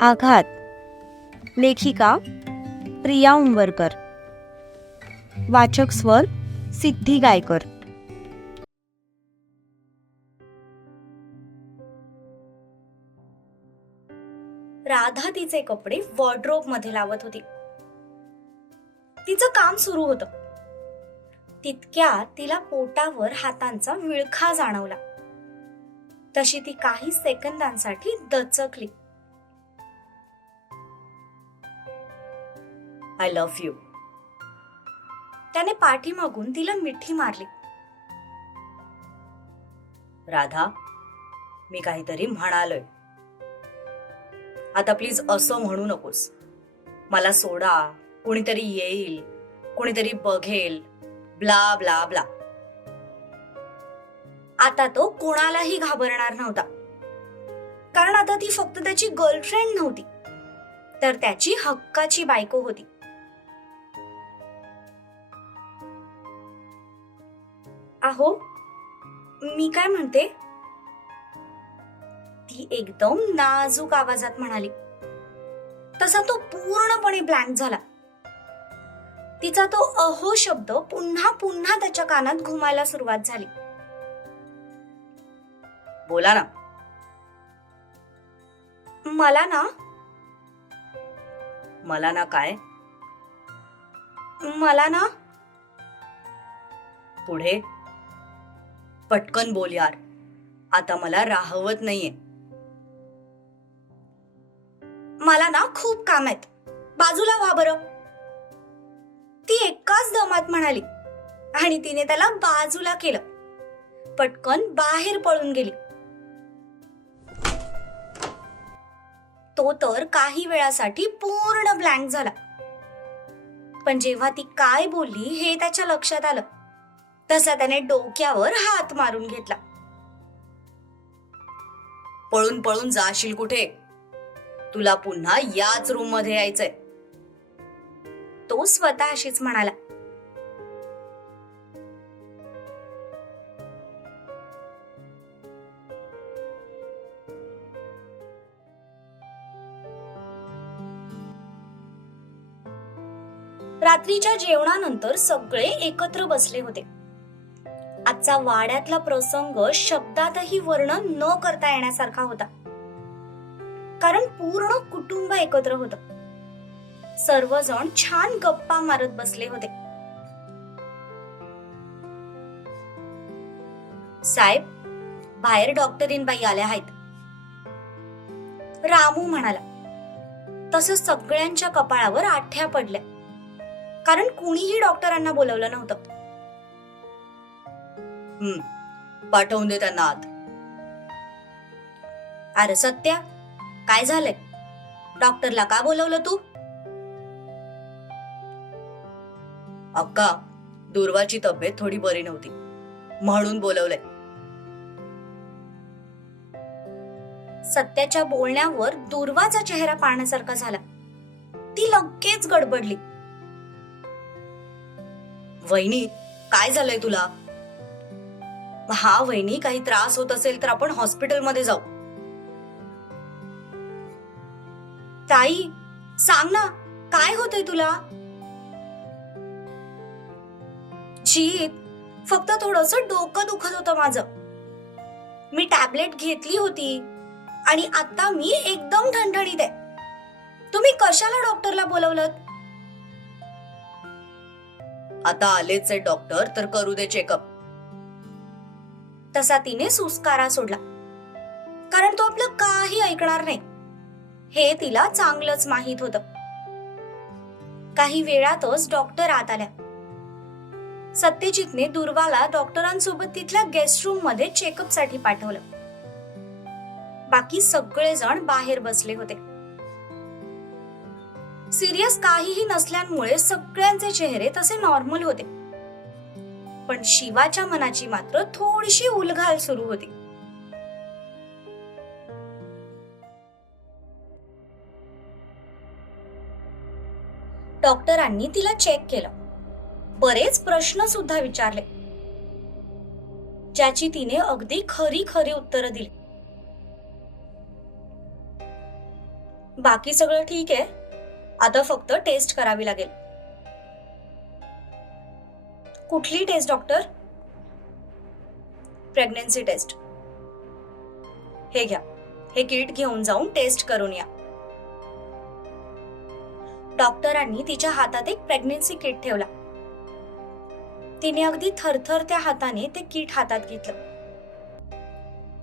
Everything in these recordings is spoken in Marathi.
आघात. लेखिका प्रिया उंबरकर. वाचक स्वर सिद्धी गायकर. राधा तिचे कपडे वॉर्ड्रोबमध्ये लावत होती. तिचं काम सुरू होतं. तितक्यात तिला पोटावर हातांचा विळखा जाणवला. तशी ती काही सेकंदांसाठी दचकली. I love you. त्याने पाठीमागून तिला मिठी मारली. राधा मी काहीतरी म्हणालोय. आता प्लीज असं म्हणू नकोस. मला सोडा कोणीतरी येईल कोणीतरी बघेल ब्ला ब्ला ब्ला. आता तो कोणालाही घाबरणार नव्हता. कारण आता ती फक्त त्याची गर्लफ्रेंड नव्हती. तर त्याची हक्काची बायको होती. अहो मी काय म्हणते? ती एकदम नाजूक आवाजात म्हणाली. तसा तो पूर्णपणे ब्लँक झाला. तिचा तो अहो शब्द पुन्हा पुन्हा त्याच्या कानात घुमायला सुरुवात झाली. बोला ना. मला ना? मला ना काय? मला ना? पुढे? पटकन बोल यार. आता मला राहवत नाहीये. मला ना खूप काम आहेत. बाजूला व्हा बरं. ती एकाच दमात म्हणाली आणि तिने त्याला बाजूला केलं. पटकन बाहेर पळून गेली. तो तर काही वेळासाठी पूर्ण ब्लँक झाला. पण जेव्हा ती काय बोलली हे त्याच्या लक्षात आलं. तसा त्याने डोक्यावर हात मारून घेतला. पळून पळून जाशील कुठे? तुला पुन्हा याच रूममध्ये यायचंय. तो स्वतःशीच म्हणाला. रात्रीच्या जेवणानंतर सगळे एकत्र बसले होते. आजचा वाड्यातला प्रसंग शब्दातही वर्णन न करता येण्यासारखा होता. कारण पूर्ण कुटुंब एकत्र होत. सर्वजण छान गप्पा मारत बसले होते. साहेब बाहेर डॉक्टरीनबाई आल्या आहेत. रामू म्हणाला तस सगळ्यांच्या कपाळावर आठ्या पडल्या. कारण कुणीही डॉक्टरांना बोलवलं नव्हतं. पाठवून दे त्यांना आत. अरे सत्या काय झालंय? डॉक्टरला का बोलवलं तू? अक्का दुर्वाची तब्येत थोडी बरी नव्हती. म्हणून बोलवलंय. सत्याच्या बोलण्यावर दुर्वाचा चेहरा पाहण्यासारखा झाला. ती लगेच गडबडली. वहिनी काय झालंय तुला? हा वहिनी काही त्रास होत असेल तर आपण हॉस्पिटलमध्ये जाऊ. ताई सांग ना काय होतंय तुला? जीत फक्त थोडस डोकं दुखत होतं माझं. मी टॅबलेट घेतली होती आणि आता मी एकदम ठणठणीत आहे. तुम्ही कशाला डॉक्टरला बोलवलं आता आलेच आहे डॉक्टर तर करू दे चेकअप. तसा तिने सुस्कारा सोडला. कारण तो आपलं काही ऐकणार नाही. हे तिला चांगलंच माहीत होत. काही वेळातच डॉक्टर आत आल्या. सत्यजितने दुर्वाला डॉक्टरांसोबत तिथल्या गेस्ट रूममध्ये चेकअपसाठी पाठवलं. बाकी सगळेजण बाहेर बसले होते. सिरियस काहीही नसल्यामुळे सगळ्यांचे चेहरे तसे नॉर्मल होते. पण शिवाच्या मनाची मात्र थोडीशी उलघाल सुरू होती. डॉक्टरांनी तिला चेक केलं. बरेच प्रश्न सुद्धा विचारले. ज्याची तिने अगदी खरी खरी उत्तरं दिली. बाकी सगळं ठीक आहे. आता फक्त टेस्ट करावी लागेल. कुठली टेस्ट डॉक्टर? Pregnancy taste. हे घ्या. हे किट घेऊन जाऊन टेस्ट करून या. डॉक्टरांनी तिच्या हातात एक प्रेग्नन्सी किट ठेवला. तिने अगदी थरथरत्या हाताने ते किट हातात घेतलं.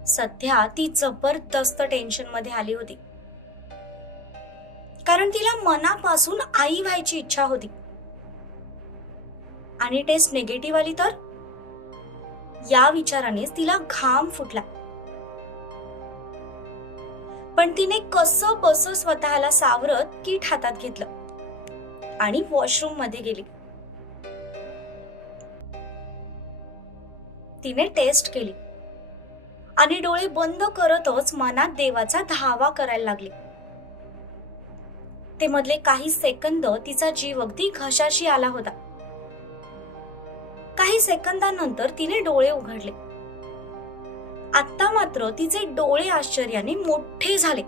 सध्या ती जबरदस्त टेन्शनमध्ये आली होती. कारण तिला मनापासून आई व्हायची इच्छा होती. आणि टेस्ट निगेटिव्ह आली तर? या विचारानेच तिला घाम फुटला. पण तिने कस बस स्वतःला सावरत किट हातात घेतलं आणि वॉशरूममध्ये गेली. तिने टेस्ट केली. आणि डोळे बंद करतच मनात देवाचा धावा करायला लागली. ते मधले काही सेकंद तिचा जीव अगदी घशाशी आला होता. काही सेकंदानंतर तिने डोळे उघडले. आता मात्र तिचे डोळे आश्चर्याने मोठे झाले.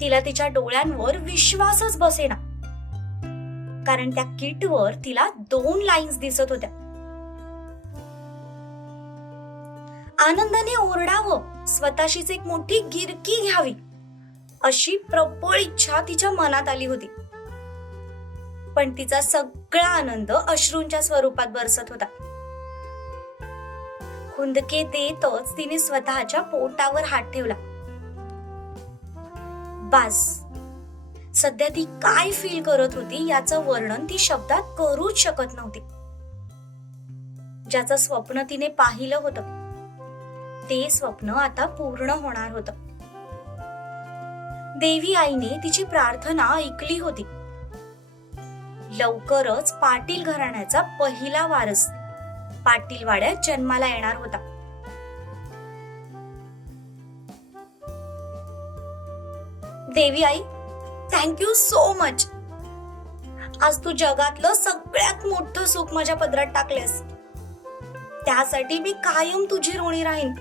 तिला तिच्या डोळ्यांवर विश्वासच बसेना. कारण त्या किटवर तिला दोन लाईन्स दिसत होत्या. आनंदाने ओरडावं स्वतःशीच एक मोठी गिरकी घ्यावी. अशी प्रबळ इच्छा तिच्या मनात आली होती. पण तिचा सगळा आनंद अश्रूंच्या स्वरूपात बरसत होता. हुंदके देतच तिने स्वतःच्या पोटावर हात ठेवला. बास सध्या ती काय फील करत होती याचं वर्णन ती शब्दात करूच शकत नव्हती. ज्याचं स्वप्न तिने पाहिलं होतं. ते स्वप्न आता पूर्ण होणार होतं. देवी आईने तिची प्रार्थना ऐकली होती. लवकरच पाटील घराण्याचा पहिला वारस पाटील वाड्यात जन्माला येणार होता. देवी आई थँक्यू सो मच आज तू जगातलं सगळ्यात मोठं सुख माझ्या पदरात टाकलेस त्यासाठी मी कायम तुझी ऋणी राहीन.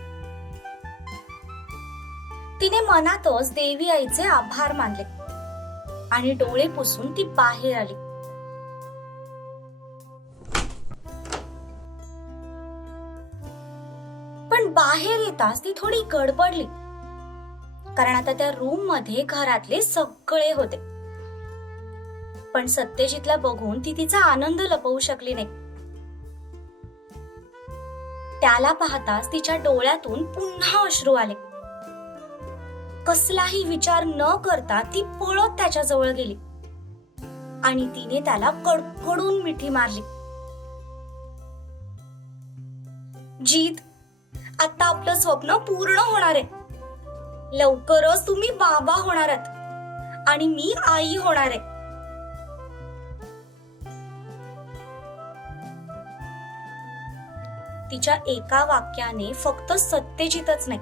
तिने मनातच देवी आईचे आभार मानले आणि डोळे पुसून ती बाहेर आली. पण बाहेर येताच ती थोडी गडबडली कारण आता त्या रूममध्ये घरातले सगळे होते. पण सत्यजितला बघून ती तिचा आनंद लपवू शकली नाही. त्याला पाहताच तिच्या डोळ्यातून पुन्हा अश्रू आले. कसलाही विचार न करता ती पळत त्याच्याजवळ गेली. आणि तिने त्याला कडकडून मिठी मारली. जीत आता आपलं स्वप्न पूर्ण होणार आहे. लवकरच तुम्ही बाबा होणार आहात. आणि मी आई होणार आहे. तिच्या एका वाक्याने फक्त सत्यजितच नाही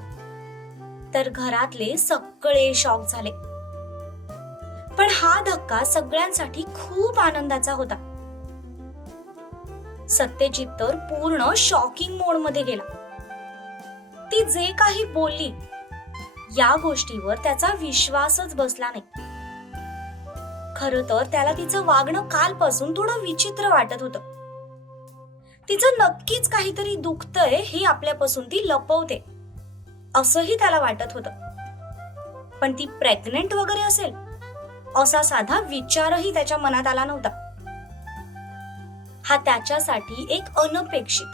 तर घरातले सगळे शॉक झाले. पण हा धक्का सगळ्यांसाठी खूप आनंदाचा होता. सत्यजित तर पूर्ण शॉकिंग मोडमध्ये गेला. ती जे काही बोलली या गोष्टीवर त्याचा विश्वासच बसला नाही. खर तर त्याला तिचं वागणं कालपासून थोडं विचित्र वाटत होतं. तिचं नक्कीच काहीतरी दुखतंय हे आपल्यापासून ती लपवते. असंही त्याला वाटत होतं. पण ती प्रेग्नेंट वगैरे असेल असा साधा विचारही त्याच्या मनात आला नव्हता. हा त्याच्यासाठी एक अनपेक्षित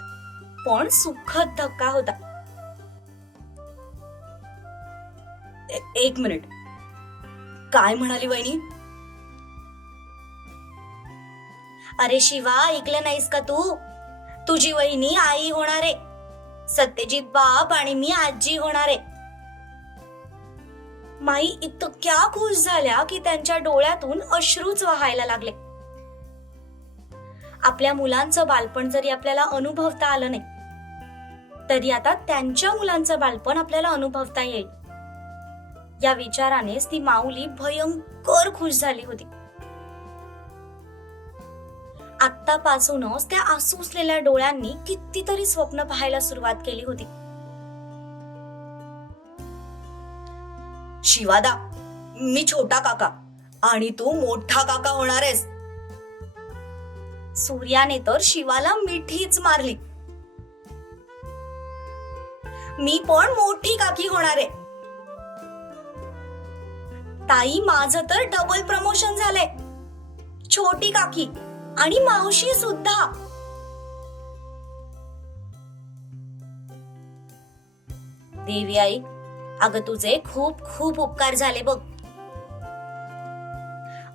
पण सुखद धक्का होता. ए- एक मिनिट. काय म्हणाली वहिनी? अरे शिवा ऐकलं नाहीस का तू? तुझी वहिनी आई होणार आहे. सत्यजित बाप आणि मी आजी होणार आहे. माई इतक्या खुश झाल्या की त्यांच्या डोळ्यातून अश्रूच वाहायला लागले. आपल्या मुलांचं बालपण जरी आपल्याला अनुभवता आलं नाही तरी आता त्यांच्या मुलांचं बालपण आपल्याला अनुभवता येईल. या विचारानेच ती माऊली भयंकर खुश झाली होती. आतापासूनच त्या आसुसलेल्या डोळ्यांनी कितीतरी स्वप्न पाहायला सुरुवात केली होती. शिवादा मी छोटा काका आणि तू मोठा काका होणार आहेस. सूर्याने तर शिवाला मिठीच मारली. मी पण मोठी काकी होणार आहे. ताई माझं तर डबल प्रमोशन झालंय. छोटी काकी. आणि मावशी सुद्धा. देवी आई अगं तुझे खूप खूप उपकार झाले बघ.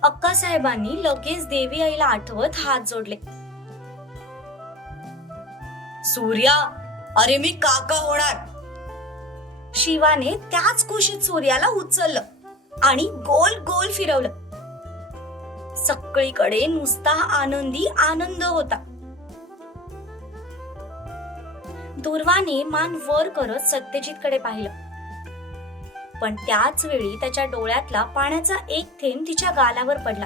अक्का साहेबांनी लगेच देवी आईला आठवत हात जोडले. सूर्या अरे मी काका होणार? शिवाने त्याच कुशीत सूर्याला उचललं आणि गोल गोल फिरवलं. सगळीकडे नुसता आनंदी आनंद होता. दुर्वाने मान वर करत सत्यजितकडे पाहिलं. पण त्याच वेळी त्याच्या डोळ्यातला पाण्याचा एक थेंब तिच्या गालावर पडला.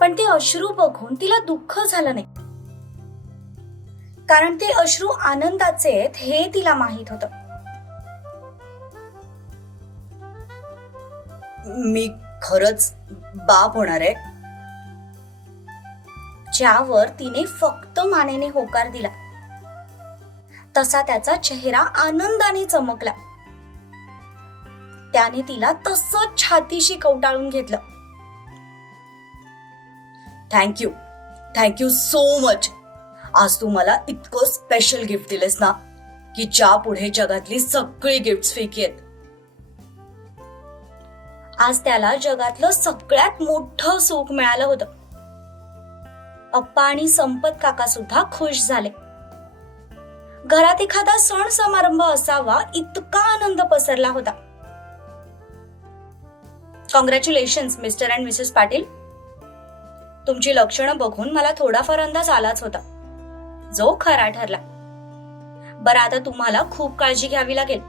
पण ते अश्रू बघून तिला दुःख झालं नाही. कारण ते अश्रू आनंदाचे आहेत हे तिला माहीत होतं. मी खरंच बाप होणार आहे. ज्यावर तिने फक्त मानेने होकार दिला. तसा त्याचा चेहरा आनंदाने चमकला. त्याने तिला तसंच छातीशी कवटाळून घेतलं. थँक्यू थँक्यू सो मच आज तू मला इतकं स्पेशल गिफ्ट दिलेस ना की ज्या पुढे जगातली सगळी गिफ्ट फेकी आहेत. आज त्याला जगातलं सगळ्यात मोठं सुख मिळालं होतं. अप्पा आणि संपत काका सुद्धा खुश झाले. घरात एखादा सण समारंभ असावा इतका आनंद पसरला होता. Congratulation Mr and Mrs Patil. तुमची लक्षणं बघून मला थोडाफार अंदाज आलाच होता. जो खरा ठरला. बरं आता तुम्हाला खूप काळजी घ्यावी लागेल.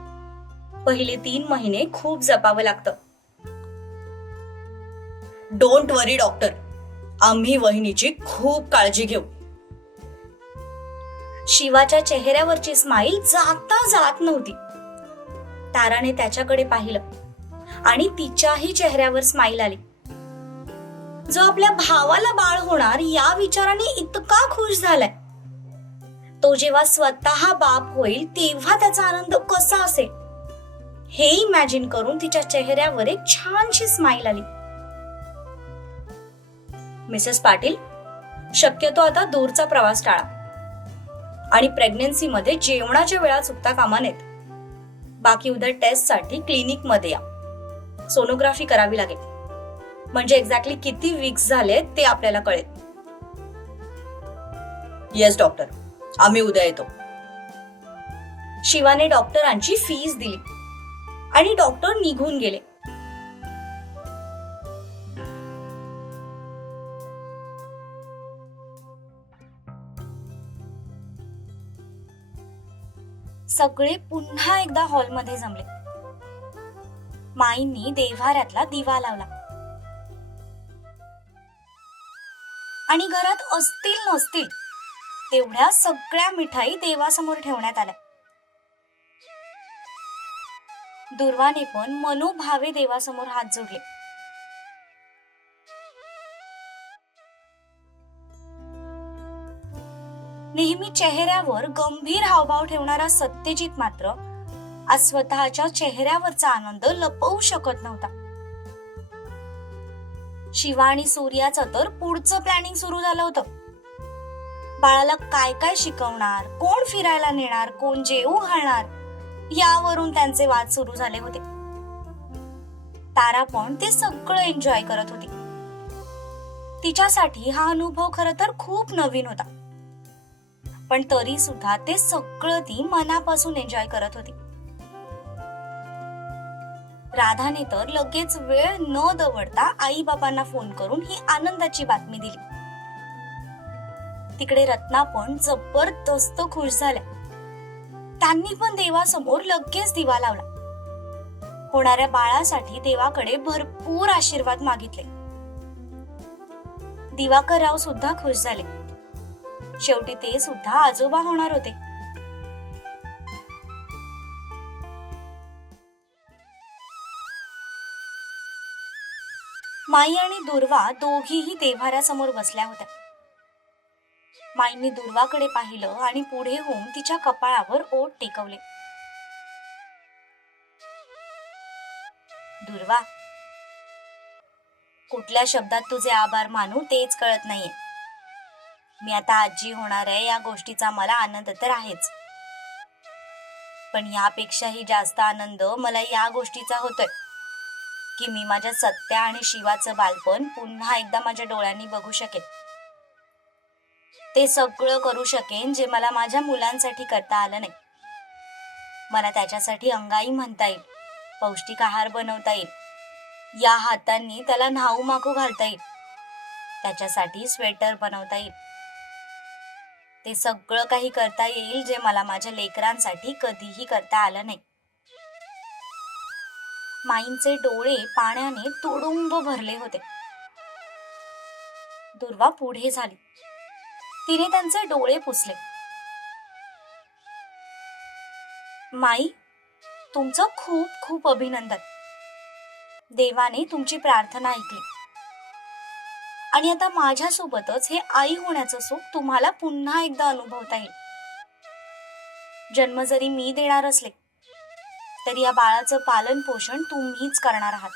पहिले तीन महिने खूप जपावं लागतं. Don't worry doctor. आम्ही वहिनीची खूप काळजी घेऊ. शिवाच्या चेहऱ्यावरची स्माईल जाता जात नव्हती. ताराने त्याच्याकडे पाहिलं आणि तिच्याही चेहऱ्यावर स्माईल आली. जो आपल्या भावाला बाळ होणार या विचाराने इतका खुश झालाय. तो जेव्हा स्वतः बाप होईल तेव्हा त्याचा आनंद कसा असेल? हे इमॅजिन करून तिच्या चेहऱ्यावर एक छानशी स्माईल आली. मिसेस पाटील शक्यतो आता दूरचा प्रवास टाळा. आणि प्रेग्नन्सीमध्ये जेवणाच्या वेळा चुकता कामा नयेत. बाकी उद्या टेस्टसाठी क्लिनिकमध्ये या. सोनोग्राफी करावी लागेल. म्हणजे एक्झॅक्टली किती वीक्स झाले ते आपल्याला कळेल. येस डॉक्टर आम्ही उद्या येतो. शिवाने डॉक्टरांची फीस दिली. आणि डॉक्टर निघून गेले. सगळे पुन्हा एकदा हॉलमध्ये जमले. माईंनी देव्हाऱ्यातला दिवा लावला. आणि घरात असतील नसतील तेवढ्या सगळ्या मिठाई देवासमोर ठेवण्यात आल्या. दुर्वाने पण मनोभावे देवासमोर हात जोडले. नेहमी चेहऱ्यावर गंभीर हावभाव ठेवणारा सत्यजित मात्र आज स्वतःच्या चेहऱ्यावरचा आनंद लपवू शकत नव्हता. शिवा आणि सूर्याचं तर पुढचं प्लॅनिंग सुरू झालं होतं. बाळाला काय काय शिकवणार कोण फिरायला नेणार कोण जेवू घालणार यावरून त्यांचे वाद सुरू झाले होते. तारा पण ते सगळं एन्जॉय करत होती. तिच्यासाठी हा अनुभव खर तर खूप नवीन होता. पण तरी सुद्धा ते सगळं ती मनापासून एन्जॉय करत होती. राधाने तर लगेच वेळ न दवडता आई बाबांना फोन करून ही आनंदाची बातमी दिली. तिकडे रत्ना पण जबरदस्त खुश झाल्या. त्यांनी पण देवासमोर लगेच दिवा लावला. होणाऱ्या बाळासाठी देवाकडे भरपूर आशीर्वाद मागितले. दिवाकरराव सुद्धा खुश झाले. शेवटी ते सुद्धा आजोबा होणार होते. माई आणि दुर्वा दोघीही देव्हाऱ्यासमोर बसल्या होत्या. माईंनी दुर्वाकडे पाहिलं आणि पुढे होऊन तिच्या कपाळावर ओट टेकवले. दुर्वा कुठल्या शब्दात तुझे आभार मानू तेच कळत नाहीये. मी आता आजी होणार आहे या गोष्टीचा मला आनंद तर आहेच. पण यापेक्षाही जास्त आनंद मला या गोष्टीचा होतोय. की मी माझ्या सत्या आणि शिवाचं बालपण पुन्हा एकदा माझ्या डोळ्यांनी बघू शकेन. ते सगळं करू शकेन जे मला माझ्या मुलांसाठी करता आलं नाही. मला त्याच्यासाठी अंगाई म्हणता येईल पौष्टिक आहार बनवता येईल. या हातांनी त्याला न्हाऊ माकू घालता येईल. त्याच्यासाठी स्वेटर बनवता येईल. ते सगळं काही करता येईल जे मला माझ्या लेकरांसाठी कधीही करता आलं नाही. माईंचे डोळे पाण्याने तुडुंब भरले होते. दुर्वा पुढे झाली. तिने त्यांचे डोळे पुसले. माई तुमचं खूप खूप अभिनंदन. देवाने तुमची प्रार्थना ऐकली. आणि आता माझ्यासोबतच हे आई होण्याचं सुख तुम्हाला पुन्हा एकदा अनुभवता येईल. जन्म जरी मी देणार असले तरी या बाळाचं पालन पोषण तुम्हीच करणार आहात.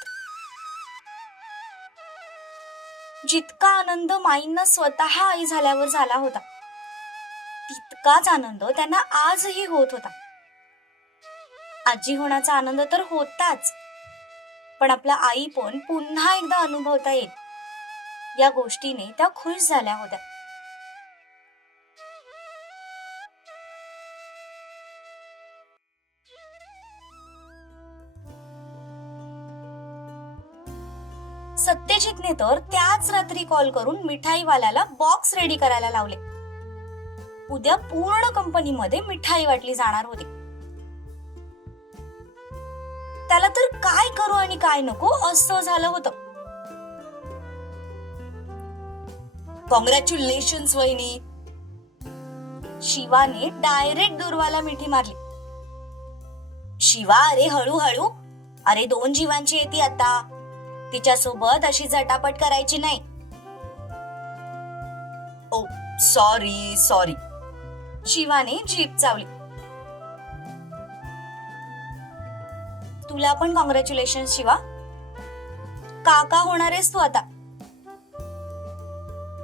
जितका आनंद माईंना स्वतः आई झाल्यावर झाला होता तितकाच आनंद त्यांना आजही होत होता. आजी होण्याचा आनंद तर होताच पण आपला आई पण पुन्हा एकदा अनुभवता येईल. या गोष्टीने त्या खुश झाल्या होत्या. सत्यजितने तर त्याच रात्री कॉल करून मिठाईवाल्याला बॉक्स रेडी करायला लावले. उद्या पूर्ण कंपनीमध्ये मिठाई वाटली जाणार होती. त्याला तर काय करू आणि काय नको असं झालं होतं. कॉंग्रॅच्युलेशन वहिनी. शिवाने डायरेक्ट दुर्वाला मिठी मारली. शिवा अरे हळूहळू. अरे दोन जीवांची येते आता. तिच्यासोबत अशी झटापट करायची नाही. ओ सॉरी सॉरी शिवाने जीप चावली. तुला पण कॉंग्रॅच्युलेशन शिवा. काका होणार आहेस तू आता.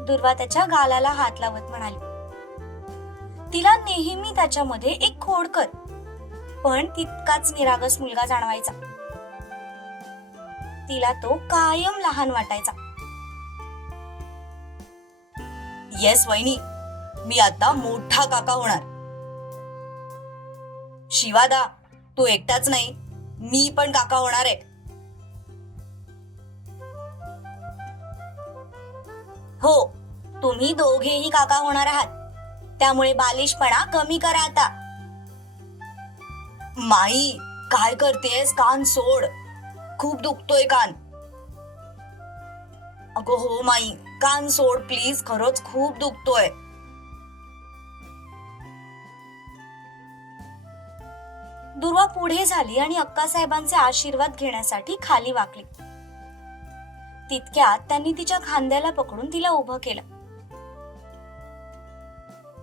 दुर्वा त्याच्या गालाला हात लावत म्हणाली. तिला नेहमी त्याच्यामध्ये एक खोडकर पण तितकाच निरागस मुलगा जाणवायचा. तिला तो कायम लहान वाटायचा. येस वहिनी मी आता मोठा काका होणार. शिवादा तू एकटाच नाही. मी पण काका होणार आहे. हो तुम्ही दोघेही काका होणार आहात. त्यामुळे बालिशपणा कमी करा आता. माई काय करतेस कान सोड. खूप दुखतोय कान. अगो हो माई कान सोड प्लीज खरंच खूप दुखतोय. दुर्वा पुढे झाली आणि अक्कासाहेबांचे आशीर्वाद घेण्यासाठी खाली वाकली. तितक्यात त्यांनी तिच्या खांद्याला पकडून तिला उभं केलं.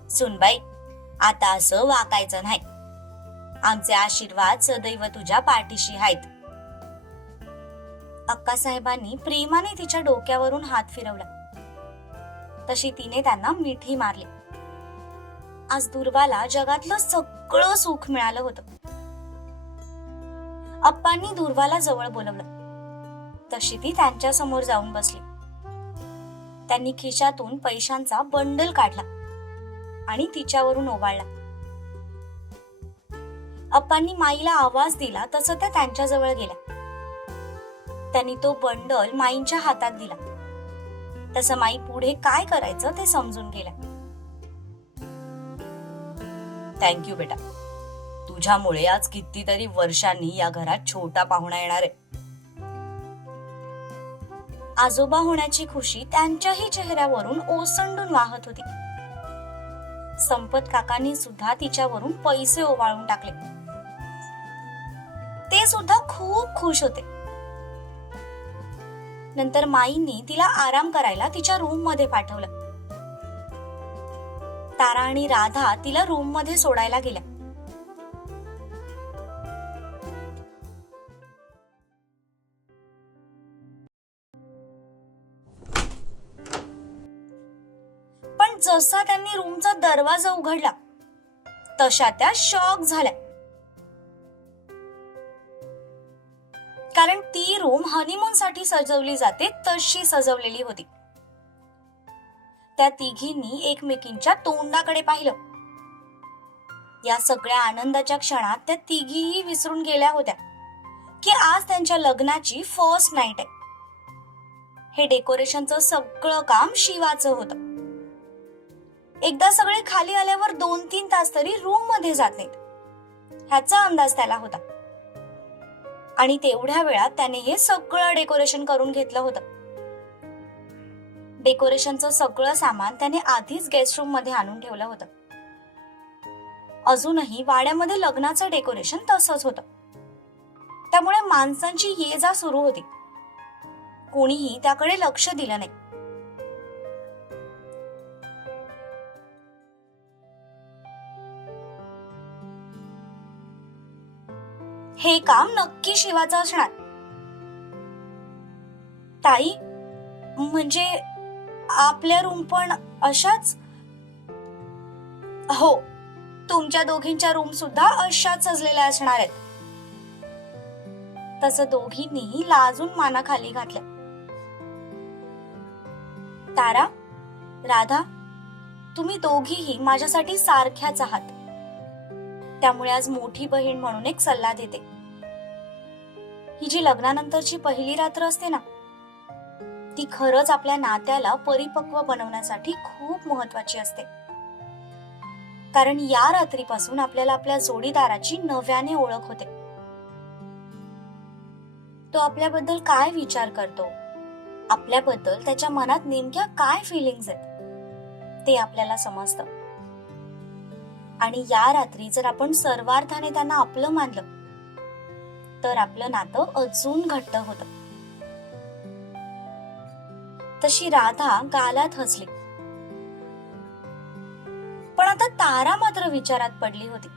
सुनबाई आता असं वाकायचं नाही. आमचे आशीर्वाद सदैव तुझ्या पाठीशी आहेत. अक्कासाहेबांनी प्रेमाने तिच्या डोक्यावरून हात फिरवला. तशी तिने त्यांना मिठी मारली. आज दुर्वाला जगातलं सगळं सुख मिळालं होतं. अप्पांनी दुर्वाला जवळ बोलवलं. तशी ती त्यांच्यासमोर जाऊन बसली. त्यांनी खिशातून पैशांचा बंडल काढला आणि तिच्यावरून ओवाळला. अप्पांनी माईला आवाज दिला तसं त्या त्यांच्याजवळ गेल्या. त्यांनी तो बंडल माईंच्या हातात दिला. तसं माई पुढे काय करायचं ते समजून गेल्या. थँक्यू बेटा. तुझ्यामुळे आज कितीतरी वर्षांनी या घरात छोटा पाहुणा येणार आहे. आजोबा होण्याची खुशी त्यांच्याही चेहऱ्यावरून ओसंडून वाहत होती. संपत काकांनी सुद्धा तिच्यावरून पैसे ओवाळून टाकले. ते सुद्धा खूप खुश होते. नंतर माईंनी तिला आराम करायला तिच्या रूममध्ये पाठवलं. तारा आणि राधा तिला रूममध्ये सोडायला गेल्या. सहसा जसा त्यांनी रूमचा दरवाजा उघडला तशा त्या शॉक झाल्या. कारण ती रूम हनीमून साठी सजवली जाते तशी सजवलेली होती. त्या तिघींनी एकमेकींच्या तोंडाकडे पाहिलं. या सगळ्या आनंदाच्या क्षणात त्या तिघीही विसरून गेल्या होत्या की आज त्यांच्या लग्नाची फर्स्ट नाईट आहे. हे डेकोरेशनचं सगळं काम शिवाचं होतं. एकदा सगळे खाली आल्यावर दोन तीन तास तरी रूममध्ये जात नाहीत. ह्याचा अंदाज त्याला होता. आणि तेवढ्या वेळात त्याने हे सगळं डेकोरेशन करून घेतलं होतं. डेकोरेशनचं सगळं सामान त्याने आधीच गेस्ट रूममध्ये आणून ठेवलं होतं. अजूनही वाड्यामध्ये लग्नाचं डेकोरेशन तसंच होतं. त्यामुळे माणसांची ये जा सुरू होती. कोणीही त्याकडे लक्ष दिलं नाही. हे काम नक्की शिवाचं असणार. ताई म्हणजे आपल्या रूम पण अशाच? हो तुमच्या दोघींच्या रूम सुद्धा अशाच सजलेल्या असणार आहेत. तसं दोघींनीही लाजून माना खाली घातल्या. तारा राधा तुम्ही दोघीही माझ्यासाठी सारख्याच आहात. त्यामुळे आज मोठी बहीण म्हणून एक सल्ला देते. ही जी लग्नानंतरची पहिली रात्र असते ना ती खरंच आपल्या नात्याला परिपक्व बनवण्यासाठी खूप महत्वाची असते. कारण या रात्रीपासून आपल्याला आपल्या जोडीदाराची नव्याने ओळख होते. तो आपल्याबद्दल काय विचार करतो? आपल्याबद्दल त्याच्या मनात नेमक्या काय फिलिंग्स आहेत? ते आपल्याला समजतं. आणि या रात्री जर आपण सर्वार्थाने त्यांना आपलं मानलं तर आपलं नातं अजून घट्ट होत. तशी राधा गालात हसली. पण आता तारा मात्र विचारात पडली होती.